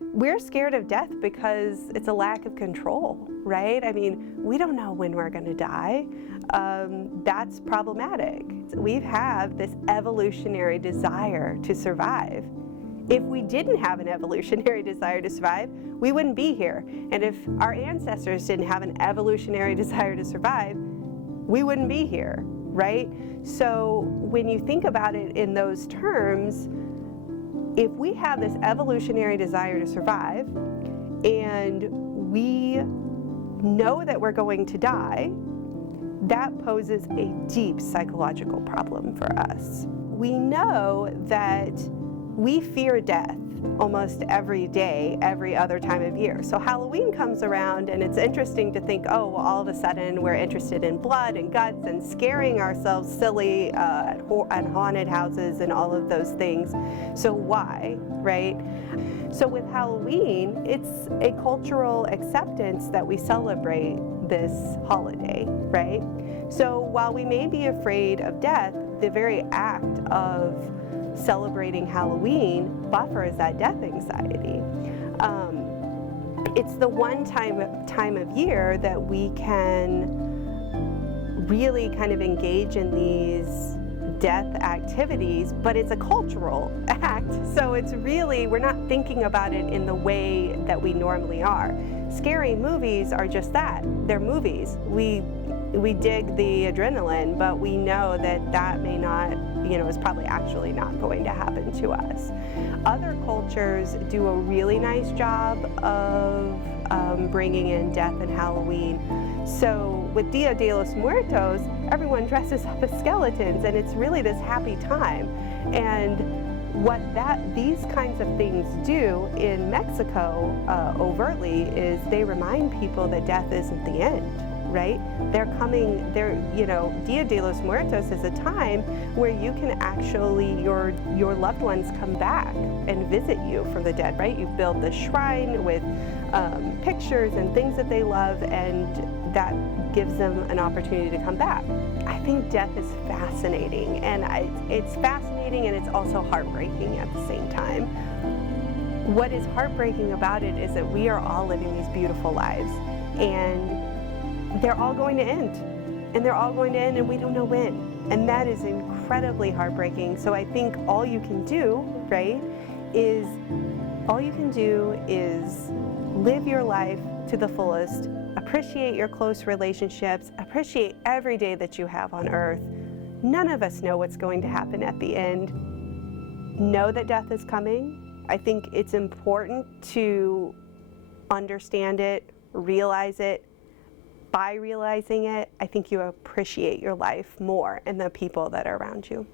we're scared of death because it's a lack of control, right? I mean, we don't know when we're going to die. That's problematic. We have this evolutionary desire to survive. If we didn't have an evolutionary desire to survive, we wouldn't be here. And if our ancestors didn't have an evolutionary desire to survive, we wouldn't be here, right? So when you think about it in those terms, if we have this evolutionary desire to survive and we know that we're going to die, that poses a deep psychological problem for us. We know that we fear death almost every day, every other time of year. So Halloween comes around and it's interesting to think, oh, well, all of a sudden we're interested in blood and guts and scaring ourselves silly at haunted houses and all of those things. So why, right? So with Halloween, it's a cultural acceptance that we celebrate this holiday, right? So while we may be afraid of death, the very act of celebrating Halloween buffers that death anxiety. It's the one time of year that we can really kind of engage in these death activities, but it's a cultural act. So it's really, we're not thinking about it in the way that we normally are. Scary movies are just that. They're movies. We dig the adrenaline, but we know that that may not, is probably actually not going to happen to us. Other cultures do a really nice job of bringing in death and Halloween. So with Dia de los Muertos, everyone dresses up as skeletons, and it's really this happy time. And what these kinds of things do in Mexico overtly is they remind people that death isn't the end. Right? Dia de los Muertos is a time where you can actually, your loved ones come back and visit you from the dead, right? You build the shrine with pictures and things that they love, and that gives them an opportunity to come back. I think death is fascinating, and it's fascinating and it's also heartbreaking at the same time. What is heartbreaking about it is that we are all living these beautiful lives, and they're all going to end, and we don't know when. And that is incredibly heartbreaking. So I think all you can do, right, is live your life to the fullest, appreciate your close relationships, appreciate every day that you have on earth. None of us know what's going to happen at the end. Know that death is coming. I think it's important to understand it, realize it. By realizing it, I think you appreciate your life more and the people that are around you.